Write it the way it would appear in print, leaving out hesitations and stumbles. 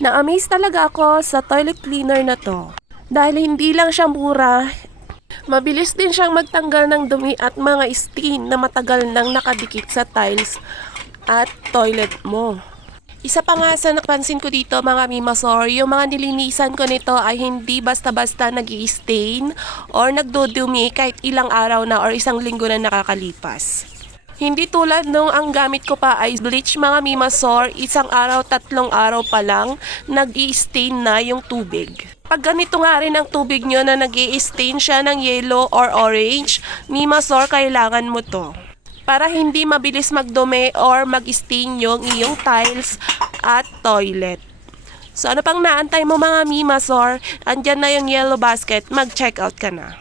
Na-amaze talaga ako sa toilet cleaner na to. Dahil hindi lang siya mura, mabilis din siyang magtanggal ng dumi at mga stain na matagal nang nakadikit sa tiles at toilet mo. Isa pa nga sa napansin ko dito mga mimasor, yung mga nilinisan ko nito ay hindi basta-basta nag-i-stain or nagdudumi kahit ilang araw na or isang linggo na nakakalipas. Hindi tulad nung ang gamit ko pa ay bleach mga mimasor, isang araw, 3 araw pa lang, nag-i-stain na yung tubig. Pag ganito nga rin ang tubig nyo na nag-i-stain siya ng yellow or orange, mimasor, kailangan mo to. Para hindi mabilis magdumi or mag-stain yung iyong tiles at toilet. So ano pang naantay mo mga mimasor? Andyan na yung yellow basket, mag-check out ka na.